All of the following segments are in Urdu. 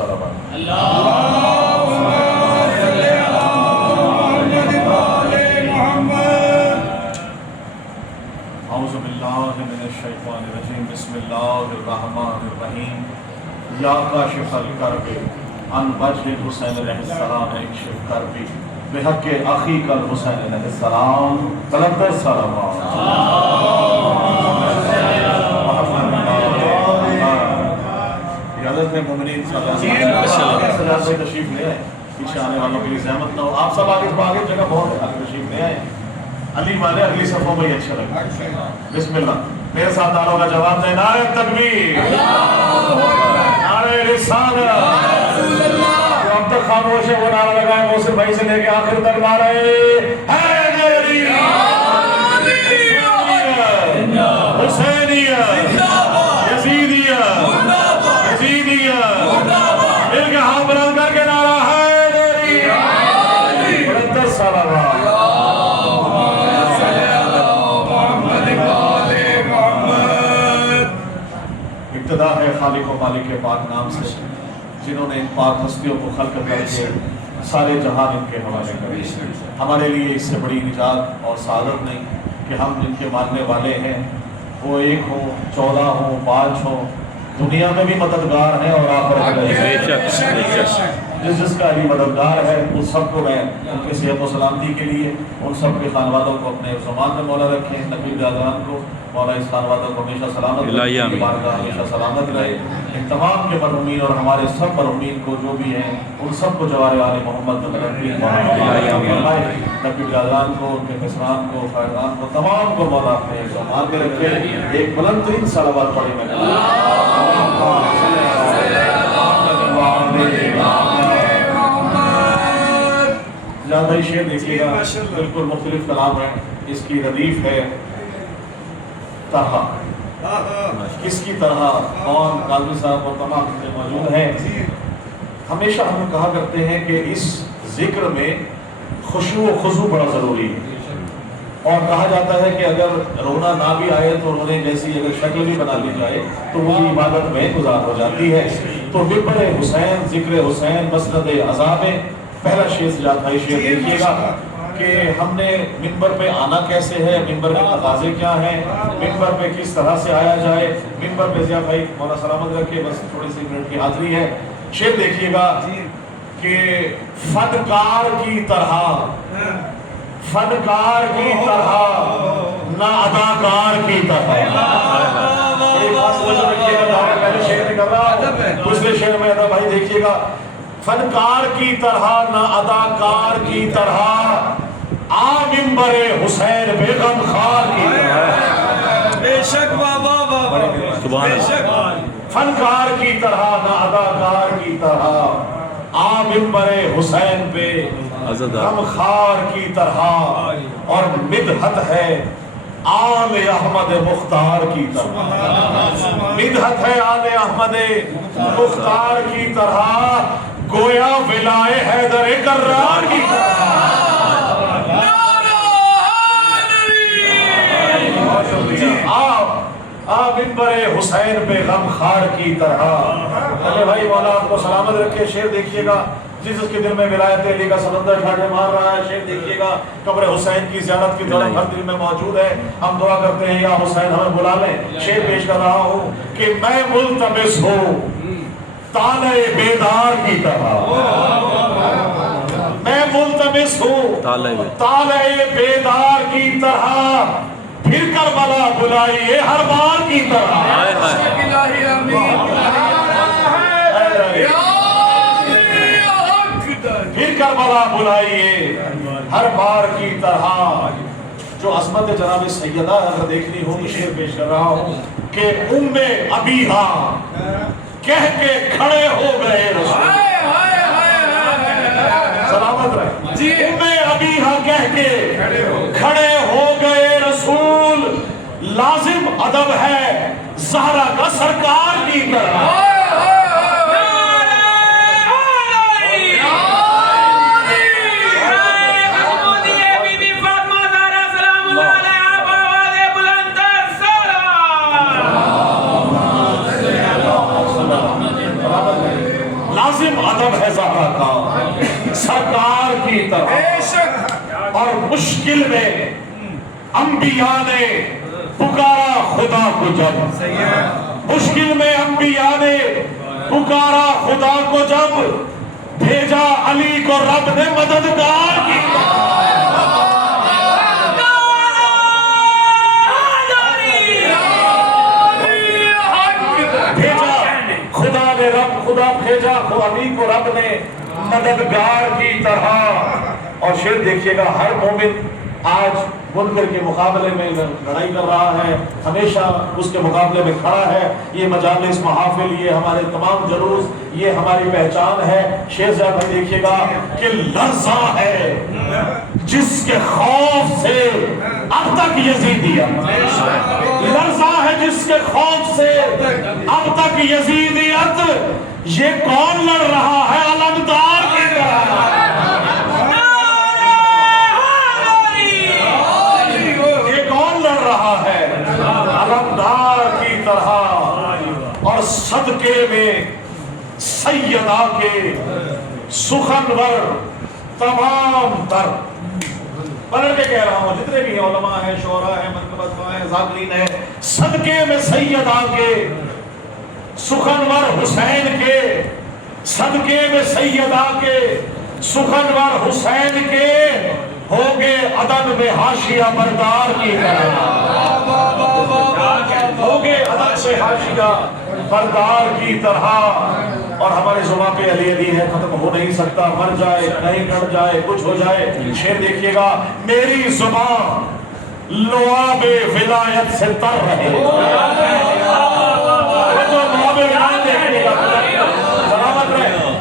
الصلوات اعوذ باللہ من الشیطان الرجیم بسم اللہ الرحمن الرحیم یا کاشف الکرب عن وجہ حسین علیہ السلام اکشف کربی بحق اخیک الحسین علیہ السلام تلبس صلوات عدد میں مومنین صلی اللہ علیہ وسلم تشریف لے آئے پیچھے آنے والوں کے لیے زحمت نہ ہو آپ سب آگے جگہ بہت ہے آگے تشریف لے آئے علی والے اگلی صفوں میں اچھا لگا بسم اللہ میرے ساتھ نعروں کا جواب دیں نعرہ تکبیر نعرہ رسالت جو اب تک خاموش ہے وہ نعرہ لگائیں موسیٰ بھائی سے لے کے آخر تک نعرہ حیدری حسینیہ یزیدیہ مل کے ہاتھ بلند کر کے نعرہ حیدری مقدس صلوات ابتدا ہے خالق و مالک کے پاک نام سے جنہوں نے ان پاک ہستیوں کو خلق کر کے سارے جہان ان کے حوالے کرے ہمارے لیے اس سے بڑی نجات اور سعادت نہیں کہ ہم جن کے ماننے والے ہیں وہ 1 ہوں 14 ہوں 5 ہوں دنیا میں بھی مددگار ہیں اور آخرت میں جس کا علی مددگار ہے اس سب کو میں ان کے صحت و سلامتی کے لیے ان سب کے خانوادوں کو اپنے زمان میں مولا رکھیں نبی برادران کو مولا اس خانوادوں کو ہمیشہ سلامت رکھیں ہمیشہ سلامت رہے ان تمام کے مرحومین اور ہمارے سب مرحومین کو جو بھی ہیں ان سب کو جوار آل محمد نبی برادران کو ان کے مصران کو فائدان کو تمام کو مولا اپنے زمان میں رکھے ایک بلند ترین صلوات پڑھیں میں جان بھائی شعر دیکھیے گا بالکل مختلف کلام ہے اس کی ردیف ہے طرح کس کی طرح کون قاضی صاحب اور تمام موجود ہیں ہمیشہ ہم کہا کرتے ہیں کہ اس ذکر میں خشوع و خضوع بڑا ضروری ہے اور کہا جاتا ہے کہ اگر رونا نہ بھی آئے تو انہوں نے جیسی اگر شکل بھی بنا لی جائے تو وہ عبادت میں گزار ہو جاتی ہے تو ممبر حسین ذکر حسین مسند عذاب پہلا شعر جاتا ہے شعر دیکھیے گا کہ ہم نے ممبر پہ آنا کیسے ہے ممبر کے تقاضے کیا ہیں ممبر پہ کس طرح سے آیا جائے ممبر پہ ضیاء بھائی مولا سلامت رکھے بس تھوڑی سی منٹ کی حاضری ہے شعر دیکھیے گا کہ فنکار کی طرح نہ اداکار کی طرح بڑی خاص وجہ رکھیے گا پہلے شعر نہیں کر رہا دوسرے شعر میں ادا بھائی دیکھیے گا فنکار کی طرح نہ اداکار کی طرح آ ممبر حسین بے غم خار کی طرح بے شک بابا بے شک فنکار کی طرح نہ اداکار کی طرح آ ممبر حسین پہ غم خار کی طرح اور مدحت ہے آل احمد مختار کی طرح مدحت ہے آل احمد مختار کی طرح گویا ولائے حیدر کرار کی طرح آپ ممبر حسین پہ غم خار کی طرح اللہ بھائی مولا آپ کو سلامت رکھے شعر دیکھیے گا جس کے دل میں ولایت علی کا سمندر چھاٹے مار رہا ہے شعر دیکھیے گا قبر حسین کی زیارت کی طرف ہر دل میں موجود ہے ہم دعا کرتے ہیں یا حسین ہمیں بلا لیں شعر پیش کر رہا ہوں کہ میں ملتمس ہوں طالع بیدار کی طرح میں ملتمس ہوں طالع بیدار کی طرح پھر کربلا بلائیے ہر بار کی طرح پھر کربلا بلائیے ہر بار کی طرح جو عظمت جناب سیدہ اگر دیکھنی ہو شعر پیش کر رہا ہوں کہ ام ابیہا کہہ کے کھڑے ہو گئے رسول سلامت رہے ام ابیہا کہہ کے کھڑے ہو گئے رسول لازم ادب ہے زہرا کا سرکار کی طرح مشکل میں انبیاء نے پکارا خدا کو جب، مشکل میں انبیاء نے پکارا خدا کو جب، بھیجا علی کو رب نے مددگار کی، بھیجا خدا نے خدا بھیجا علی کو رب نے مددگار کی طرح۔ اور شعر دیکھیے گا، ہر مومن آج منکر کے مقابلے میں لڑائی کر رہا ہے، ہمیشہ اس کے مقابلے میں کھڑا ہے۔ یہ مجالس، محافل، یہ ہمارے تمام جلوس، یہ ہماری پہچان ہے۔ شعر ذرا دیکھیے گا کہ لرزاں ہے جس کے خوف سے اب تک یزیدیت، لرزاں ہے جس کے خوف سے اب تک یزیدیت، یہ کون لڑ رہا ہے علمدار کی طرح، علمدار کی طرح۔ اور صدقے میں سیدہ کے سخنور تمام تر، پلٹ کے کہہ رہا ہوں، جتنے بھی علماء ہیں، شعراء ہیں، منقبت ہیں، ذاکرین ہیں، صدقے میں سیدہ کے سخنور حسین کے، صدقے میں سیدہ کے سخنور حسین کے، ہوگے عدن میں حاشیہ بردار کی طرح، ہوگے عدن سے حاشیہ بردار کی طرح۔ اور ہمارے زبان پہ علی علی ہے، ختم ہو نہیں سکتا، مر جائے، کہیں کٹ جائے، کچھ ہو جائے۔ شعر دیکھیے گا، میری زبان لعاب ولایت سے تر رہے،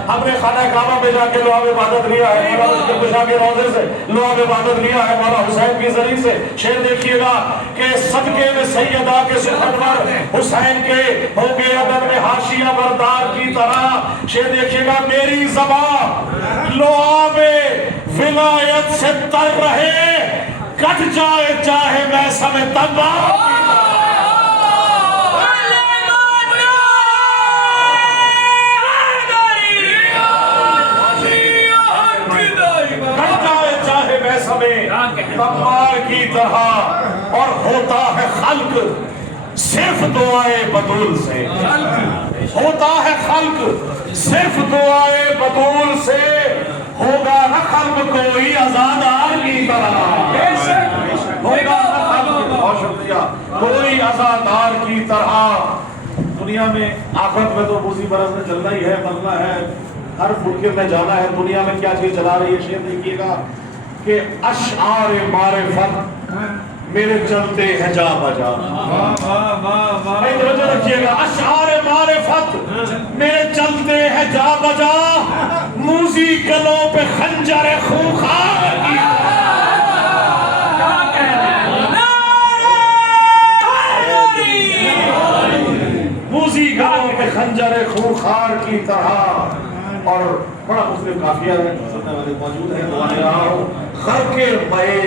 ہم نے خانہ کعبہ میں جا کے لعاب عبادت لیا ہے، مولا اس کے بشا کے روضے سے لعاب عبادت لیا ہے، مولا حسین کی ذریعے سے۔ شعر دیکھیے گا کہ صدقے میں سیدہ کے سخنور حسین کے، ہوگے عدن میں حاشیہ بردار کی طرح۔ شعر دیکھیے گا، میری زبان لعاب ولایت سے تر رہے، کٹ جائے چاہے میثم تبار کی طرح، تمار کی طرح۔ اور ہوتا ہے خلق صرف دعائے بطول سے، ہوتا ہے خلق صرف دعائے بطول سے، ہوگا نہ خلق کوئی عزادار کی طرح، ہوگا نہ خلق، بہت شکریہ، کوئی عزادار کی طرح۔ دنیا میں آخرت میں تو بوسی برس میں چلنا ہی ہے، بننا ہے، ہر فلکے میں جانا ہے۔ دنیا میں کیا چیز چلا رہی ہے؟ شعر دیکھیے گا کہ اشعار معرفت میرے چلتے ہیں جا بجا، توجہ رکھیے گا، اشعار معرفت میرے چلتے ہیں جا بجا، موزی گلوں پہ خنجر خوخار کی، موزی گلوں پہ خنجر خوخار کی طرح۔ اور بڑا مختلف قافیہ ہے، سننے والے موجود ہیں، دعا دے رہا ہوں، غرق مئے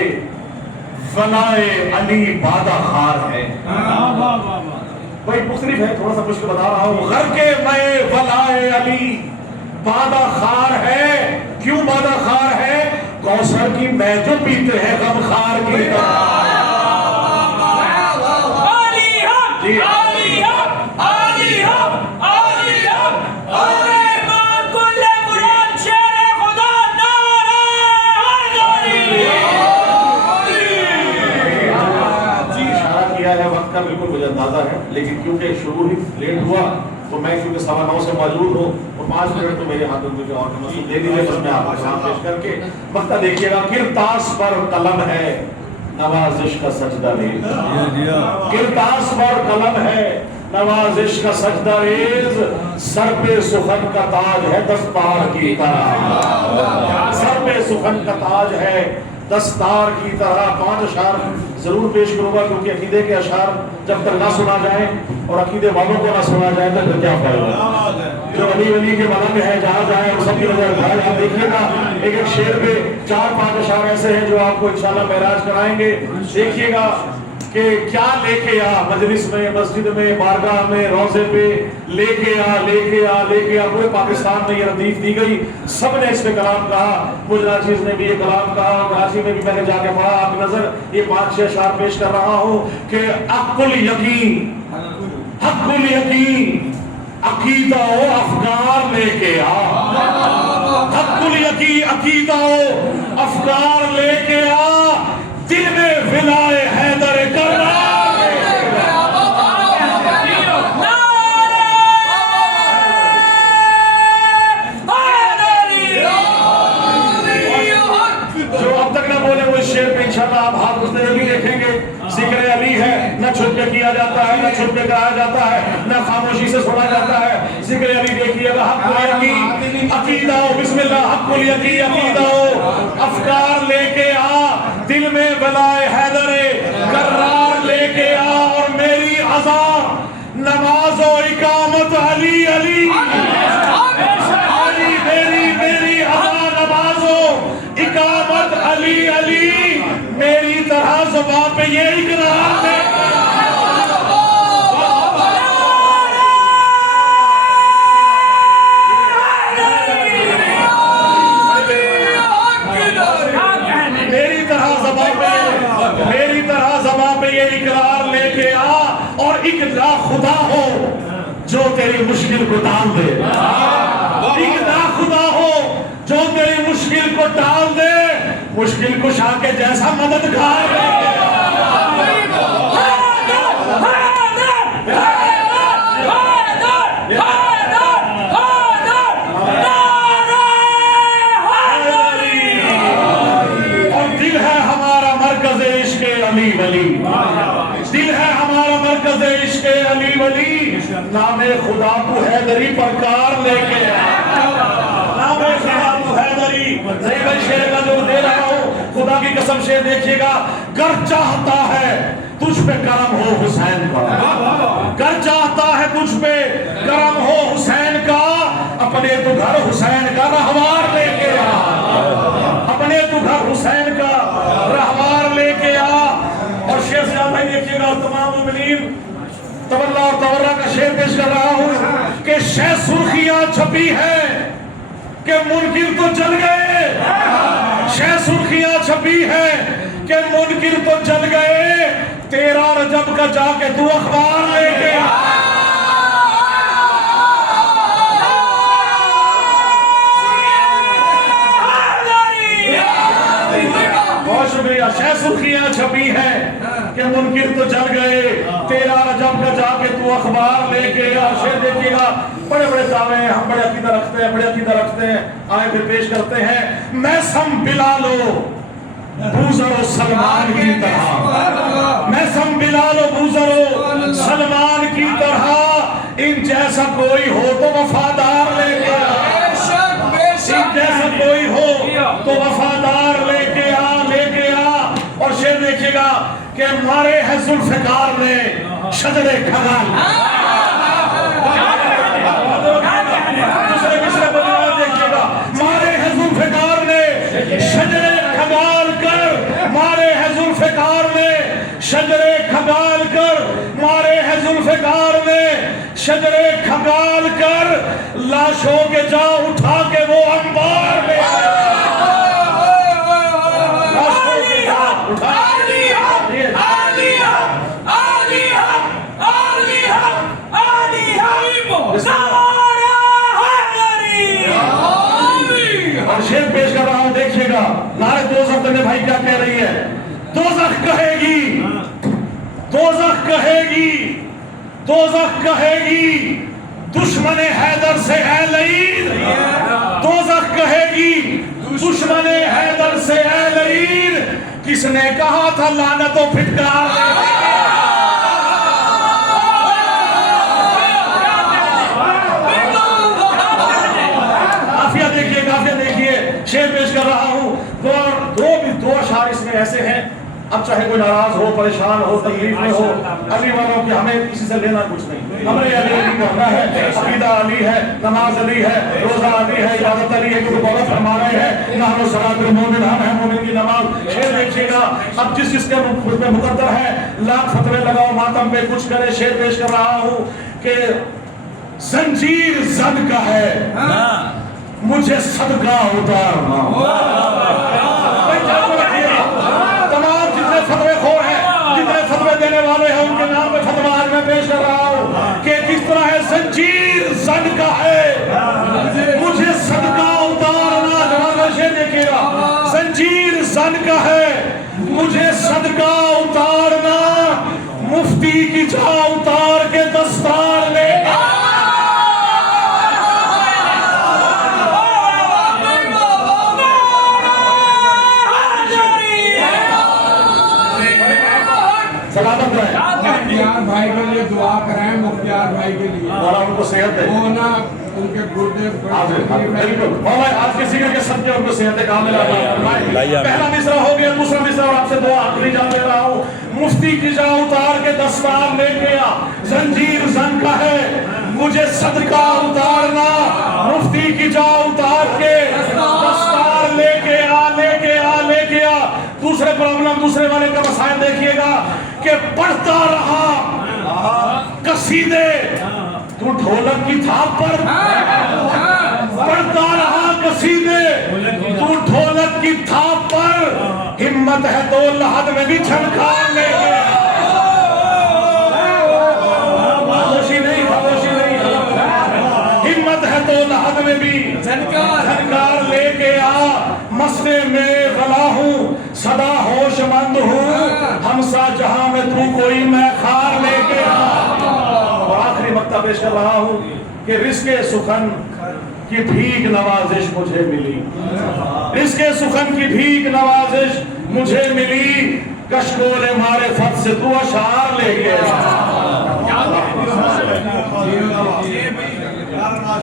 فنائے علی بادہ خار ہے، کوئی مختلف ہے، تھوڑا سا مشکل بتا رہا ہوں، غرق مئے فنائے علی بادہ خار ہے، کیوں بادہ خار ہے؟ کوثر کی میں جو پیتے ہیں غم خار کی طرح۔ جی بالکل مجھے اندازہ ہے، لیکن کیونکہ شروع ہی لیٹ ہوا تو میں کیونکہ 9:15 سے موجود ہوں اور 5 منٹ تو میرے ہاتھ میں اور مسئول دے دیجیے، بس میں آپ کو سلام پیش کر کے وقتہ دیکھیے گا۔ کرتاس پر قلم ہے نوازش کا سجدہ ریز، کرتاس پر قلم ہے نوازش کا سجدہ ریز، سر پہ سخن کا تاج ہے دستار کی طرح، سر پہ سخن کا تاج ہے دستار کی طرح۔ 5 اشعار ضرور پیش کروں گا، کیونکہ عقیدے کے اشعار جب تک نہ سنا جائیں اور عقیدے والوں کو نہ سنا جائے تو کیا فائدہ۔ جو علی ولی کے ملنگ ہے، جہاں جائے اور سب کی نظر اٹھائے۔ آپ دیکھیے گا ایک شعر پہ 4-5 اشعار ایسے ہیں جو آپ کو انشاءاللہ معراج کرائیں گے۔ دیکھیے گا کہ کیا لے کے آ مجلس میں، مسجد میں، بارگاہ میں، روزے پہ لے کے آ پورے پاکستان میں یہ ردیف دی گئی، سب نے اس پہ کلام کہا، مجرا چیز نے بھی یہ کلام کہا، کراچی میں بھی میں نے جا کے پڑھا، آپ کی نظر یہ 5-6 اشعار پیش کر رہا ہوں کہ حق الیقین عقیدہ و افکار لے کے آ، حق الیقین عقیدہ و افکار لے کے آ، دل میں ولائے حیدر کرار لے کے آ۔ جو اب تک نہ بولے وہ اس شعر پہ انشاءاللہ آپ ہاتھ اٹھتے ہوئے بھی دیکھیں گے، ذکر علی ہے، نہ چھپ کے کیا جاتا ہے، نہ چھپ کے کہا جاتا ہے، نہ خاموشی سے سنا جاتا ہے۔ ذکر علی دیکھیے گا، حق الیقین عقیدہ ہو، بسم اللہ، حق الیقین عقیدہ ہو، افکار لے کے آ، دل میں ولائے حیدر کرار لے کے آ، اور میری عزا نماز و اقامت علی علی میری عزا نماز و اقامت علی علی، میری طرح زبان پہ یہ اقرار دے۔ میری طرح زبان پہ یہ اقرار لے کے آ، اور ایک لا خدا ہو جو تیری مشکل کو ٹال دے، ایک لا خدا ہو جو تیری مشکل کو ٹال دے، مشکل کشا کے جیسا مددگار لے کے آ۔ دل ہے ہمارا مرکز عشق علی ولی، نام خدا کو حیدری پر کار لے کے آ، نام خدا کو حیدری۔ صحیح بھائی شعر کا جو دے رہا ہوں، خدا کی قسم شعر دیکھیے گا، گر چاہتا ہے تجھ پہ کرم ہو حسین کا، گر چاہتا ہے تجھ پہ کرم ہو حسین کا، اپنے تو گھر حسین کا رہوار لے کے آ، اپنے تو گھر حسین کا رہوار لے کے آ۔ اور شیخ صاحب بھائی دیکھیے گا، تمام مومنین تولا اور تورا کا شعر پیش کر رہا ہوں کہ شہ سرخیاں چھپی ہے کہ منکر تو جل گئے، شہ سرخیاں چھپی ہے کہ منکر تو جل گئے، 13 رجب کا جا کے تو اخبار لے کے آ۔ بہت شکریہ۔ شہ سرخیاں چھپی ہے کہ منکر تو جل گئے، 13 رجب کا جا کے تو اخبار لے کے آ۔ شعر دیکھیے گا، بڑے بڑے دعوے ہیں، ہم بڑے عقیدہ رکھتے ہیں، آئے پھر پیش کرتے ہیں۔ میں سم بلال و بوذر و سلمان کی طرح، میں سم بلال و بوذر و سلمان کی طرح، ان جیسا کوئی ہو تو وفادار لے کے آ، ان جیسا کوئی ہو تو وفادار لے کے آ۔ اور شعر دیکھیے گا کہ مارے ہے ذوالفقار نے شجر کھگال، دیکھیے گا، مارے ہے ذوالفقار نے شجر کھگال کر، مارے ہے ذوالفقار نے شجر کھگال کر، مارے ہے ذوالفقار نے شجر کھگال کر، لاشوں کے جا اٹھا کے وہ انبار لے اور شعر پیش کر رہا ہوں، دیکھیے گا، نعرہ دوزخ نے بھائی کیا کہہ رہی ہے؟ دوزخ کہے گی، دوزخ کہے گی، دوزخ کہے گی دشمن حیدر سے اے لعین، دوزخ کہے گی دشمن حیدر سے اے لعین، کس نے کہا تھا لعنت و پھٹکار؟ کافیہ دیکھیے، شعر پیش کر رہا ہوں، دو اشعار اس میں ایسے ہیں، اب چاہے کوئی ناراض ہو، پریشان ہو، تکلیف میں ہو، علی والوں کی ہمیں کسی سے لینا کچھ نہیں، ہمیں علی علی کرنا ہے، عقیدہ علی ہے، نماز علی ہے، روزہ علی ہے، عبادت علی ہے، کیونکہ بہت فرما رہے ہیں نحن صلاۃ المومن، ہم ہیں مومن کی نماز۔ شعر دیکھیے گا، اب جس کے پہ مقدر ہے لاکھ فتوے لگاؤ ماتم پہ کچھ کرے، شعر پیش کر رہا ہوں کہ زنجیر زد کا ہے مجھے صدقہ اتارنا۔ تمام جتنے فتوے خور ہیں، جتنے فتوے دینے والے ہیں، ان کے نام پہ فتویٰ آج میں پیش کر رہا ہوں کہ کس طرح ہے زنجیر زد کا ہے مجھے صدقہ اتارنا۔ جواب شعر دیکھیے گا، زنجیر زد کا ہے مجھے صدقہ اتارنا، مفتی کی جا اتار کے دستار لے سلامت رہے۔ مختیار بھائی کے لیے دعا کریں، مختیار بھائی کے لیے مولا ان کو صحت دے۔ وہ نا ان کے گردے بالکل مولا آج کے ذکر کے صدقے ان کو صحت کاملہ عطا فرمائے۔ پہلا مصرع ہو گیا، دوسرا مصرع اور آپ سے دعا آخری جان دے رہا ہوں، مفتی کی جا اتار کے دستار لے کے آ، زنجیر زن کا ہے مجھے صدقہ اتارنا، مفتی کی جا اتار کے دستار لے کے آ، لے کے آ، لے کے آ۔ دوسرے پرابلم، دوسرے والے کا مسائل دیکھیے گا کہ پڑھتا رہا قصیدے، تو ڈھولک کی تھاپ پر پڑھتا رہا قصیدے، تو ڈھولک کی تھاپ پر، ہمت ہے تو لحد میں بھی چھنکار لے کے خاموشی نہیں، خاموشی نہیں، ہمت ہے تو لحد میں بھی چھنکار لے کے آ، مسئلے میں غلا ہوں صدا ہوش مند ہوں، ہمسا جہاں میں تو کوئی میں خار لے کے آ۔ اور آخری مقطع پیش کر رہا ہوں کہ رزق سخن کی بھیک نوازش مجھے ملی، رزق سخن کی بھیک نوازش مجھے ملی، کشکول معرفت سے تو اشعار لے کے آ۔